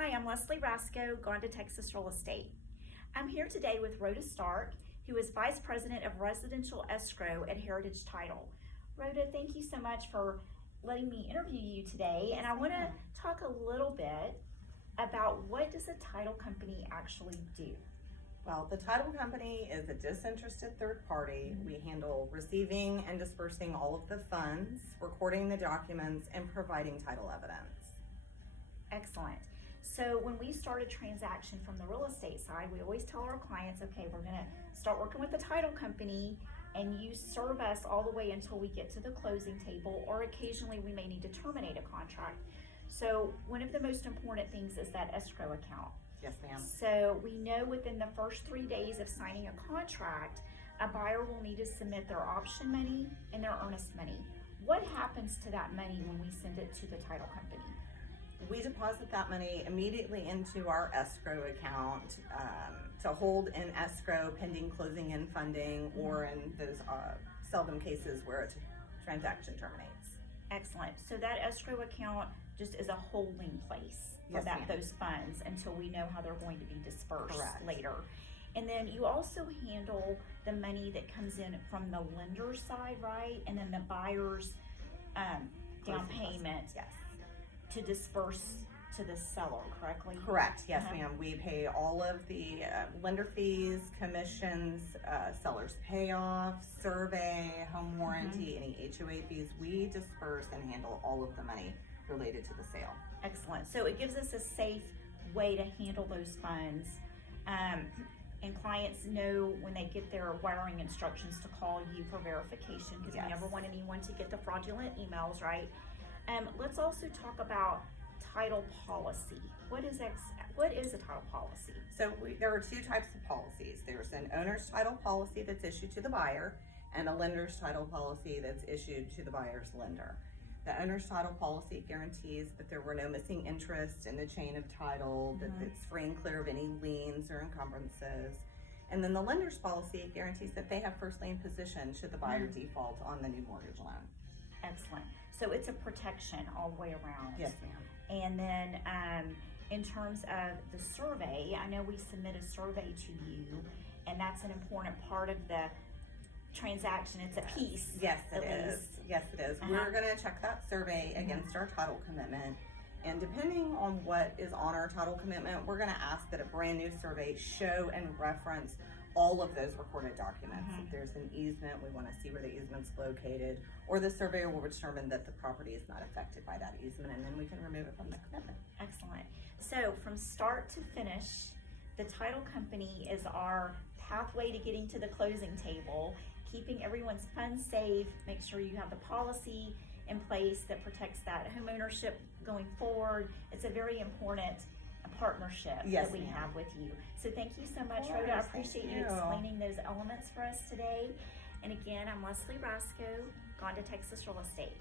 Hi, I'm Leslie Rasco, gone to Texas Real Estate. I'm here today with Rhoda Stark, who is Vice President of Residential Escrow at Heritage Title. Rhoda, thank you so much for letting me interview you today, and I want to talk a little bit about what does a title company actually do? Well, the title company is a disinterested third party. We handle receiving and dispersing all of the funds, recording the documents, and providing title evidence. Excellent. So when we start a transaction from the real estate side, we always tell our clients, okay, we're going to start working with the title company and you serve us all the way until we get to the closing table, or occasionally we may need to terminate a contract. So one of the most important things is that escrow account. Yes, ma'am. So we know within the first 3 days of signing a contract, a buyer will need to submit their option money and their earnest money. What happens to that money when we send it to the title company? We deposit that money immediately into our escrow account to hold in escrow pending closing and funding, or in those seldom cases where a transaction terminates. Excellent. So that escrow account just is a holding place for Yes, those funds until we know how they're going to be dispersed. Correct. Later. And then you also handle the money that comes in from the lender's side, right? And then the buyer's down payment. Yes. To disperse to the seller, correctly? Correct. Yes, ma'am. We pay all of the lender fees, commissions, seller's payoff, survey, home warranty, any HOA fees. We disperse and handle all of the money related to the sale. Excellent. So it gives us a safe way to handle those funds. And clients know when they get their wiring instructions to call you for verification, because we never want anyone to get the fraudulent emails, right? Let's also talk about title policy. What is a title policy? So there are two types of policies. There's an owner's title policy that's issued to the buyer, and a lender's title policy that's issued to the buyer's lender. The owner's title policy guarantees that there were no missing interest in the chain of title, that it's free and clear of any liens or encumbrances. And then the lender's policy guarantees that they have first lien position should the buyer default on the new mortgage loan. Excellent. So it's a protection all the way around. Yes, ma'am. And then in terms of the survey, I know we submit a survey to you, and that's an important part of the transaction. It's a piece. Yes, it is. Yes, it is. We're going to check that survey against our title commitment. And depending on what is on our title commitment, we're going to ask that a brand new survey show and reference all of those recorded documents. If there's an easement, we want to see where the easement's located, or the surveyor will determine that the property is not affected by that easement, and then we can remove it from the commitment. Excellent. So from start to finish, the title company is our pathway to getting to the closing table, keeping everyone's funds safe, make sure you have the policy in place that protects that home ownership going forward. It's a very important partnership that we have with you. So thank you so much, Rhoda. I appreciate you explaining those elements for us today. And again, I'm Leslie Rasco, gone to Texas Real Estate.